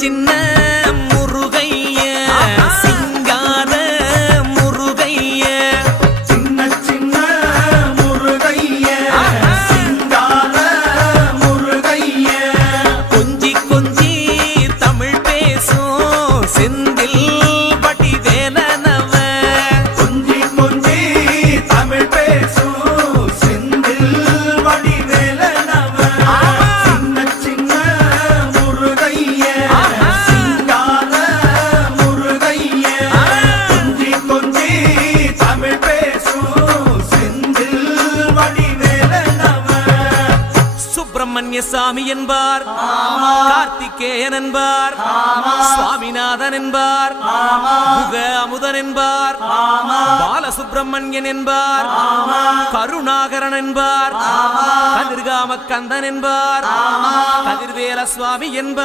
சின்ன முருகைய சிங்கார முருகைய சின்ன சின்ன முருகைய சிங்கார முருகைய கொஞ்சி கொஞ்சி தமிழ் பேசும் செந்தில் வடிவேலனவ கொஞ்சி கொஞ்சி தமிழ் பேசும் செந்தில் வடிவேலனவ சின்ன சின்ன முருகைய சிங்கார முருகைய கொஞ்சி கொஞ்சி தமிழ் பேசும் செந்தில் வடிவேலனவ சுப்பிரமணிய சாமி என்பார், கார்த்திகேயன் என்பார், சுவாமிநாதன் என்பார், முக அமுதன் என்பார், பாலசுப்பிரமணியன் என்பார், கருணாகரன் என்பார், கதிர்காம கந்தன் என்பார், கதிர்வேல சுவாமி என்பார்.